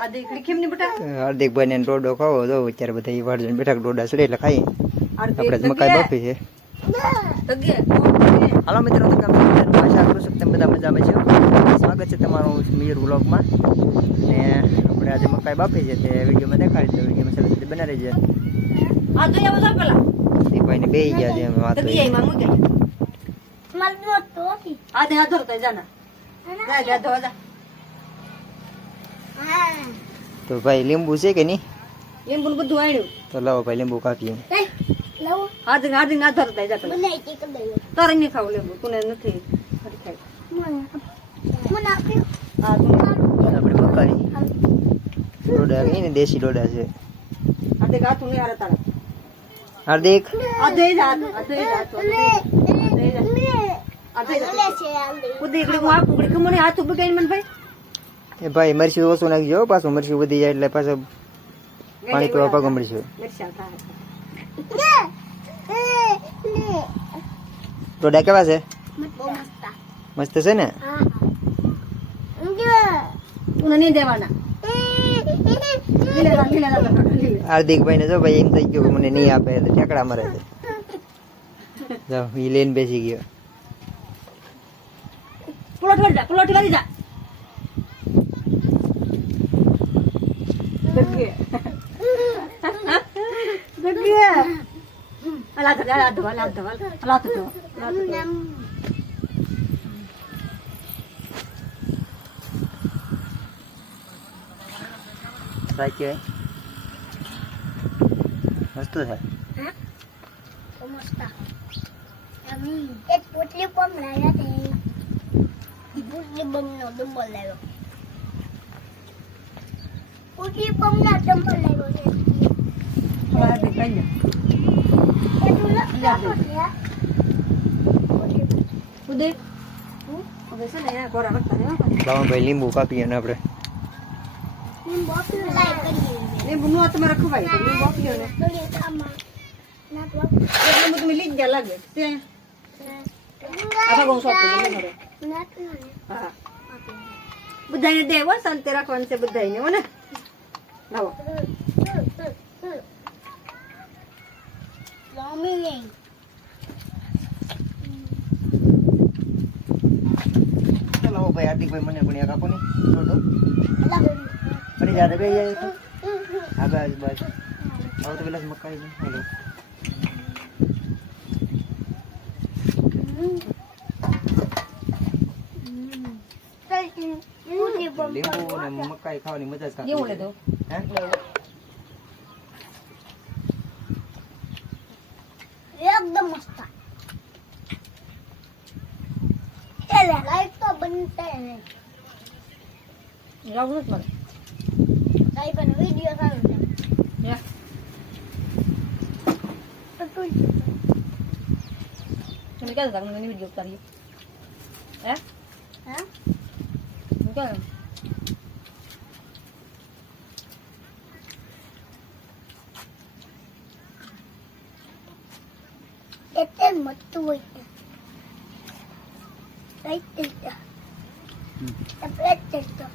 આ દીકરી કેમ ની બેટા? હાર્દિકભાઈ ને ડોડો ખાવો તો અત્યારે બધા એ વાળજણ બેઠા ડોડા સડે એટલે ખાઈ આપણે મકાઈ બાફી છે. હાલો મિત્રો તો કેમ મજામાં? આશા કરું છું તમે બધા મજામાં છો. સ્વાગત છે તમારું મયુર વ્લોગમાં. ને આપણે આજે મકાઈ બાફી છે તે વિડીયોમાં દેખાડી તો વિડીયોમાં સરસ રીતે બનાવી છે. આ તો એવો સર પેલા. દીકભાઈને બે ગયા છે વાત જાના. જા જા ધો જા તો ભાઈ લીંબુ છે કે નહીં? લીંબુ બધું આણ્યું તો લાવો ભાઈ લીંબુ કાપીએ. હાર્દિક હાર્દિક ના ધરતા જા પેલા તારે નહીં ખાવું લીંબુ તને નથી ફરી ખાય હા તું આપણે મકાઈ. ડોડા એ ને દેશી ડોડા છે. હાર્દિક હાથું નહીં હારે તારા. હાર્દિક આ દે જા આ દે જા આ દે જા આ દે જા ઉદી એકડી હું આપું મને હાથ બગાડી મને ભાઈ. એ ભાઈ મરચું ઓછું નાખજો પાછું મરચું વધી જાય એટલે પાછું પાણી પીવા પગ મળશે ટોડા કેવા છે? મસ્ત. છે ને? તું નહીં દેવાના. લીલા લીલા લીલા હાર્દિકભાઈ ને જો ભાઈ એમ થઈ ગયું મને નહીં આપે એટલે ઠેકડા મારે છે. જાઓ ઈ લઈને બેસી ગયો. પ્લોટ વળી જા પ્લોટ વળી જા. kia cái kia là thật là đồ là đồ là thật đồ là thật đồ sai chưa nó tôi hả Kumusta? Kami, ket putli ko mlaya te. Di putli bom no dumbol lalo. જા એ તું લખતો છે ઉદય ઉદય છે ને એના ગોરા રાખતા ને લાવો ભાઈ લીંબુ કાપીએ ને આપણે. લીંબુ નું લાઈ એ તમારે ખવાય તો એ ને. ના તો એટલે તમે લીજ ગયા લાગે. ત્યાં તો હા. બધાને દેવો શાંતિ રાખવાનું છે બધાને હો ને. લાવો. લોમી લાવો ભાઈ હાર્દિકભાઈ મને પણ એક આપો ને અલા ફરી જાતે બે હા બસ બસ. આવો તો પેલા મકાઈ હેલો. Thank પમ લીંબુ ને મકાઈ ખાવાની મજા જ એવું લીધું એકદમ મસ્ત. એટલે લાઈટ તો બનતે નહીં. લાવું નથી મને. લાઈટ પણ વિડિયો સારો છે. હે? તમે ક્યાં હતા મને વીડિયો ઉતારીએ. હે? હા? હું ક્યાં けて持って入ってきた、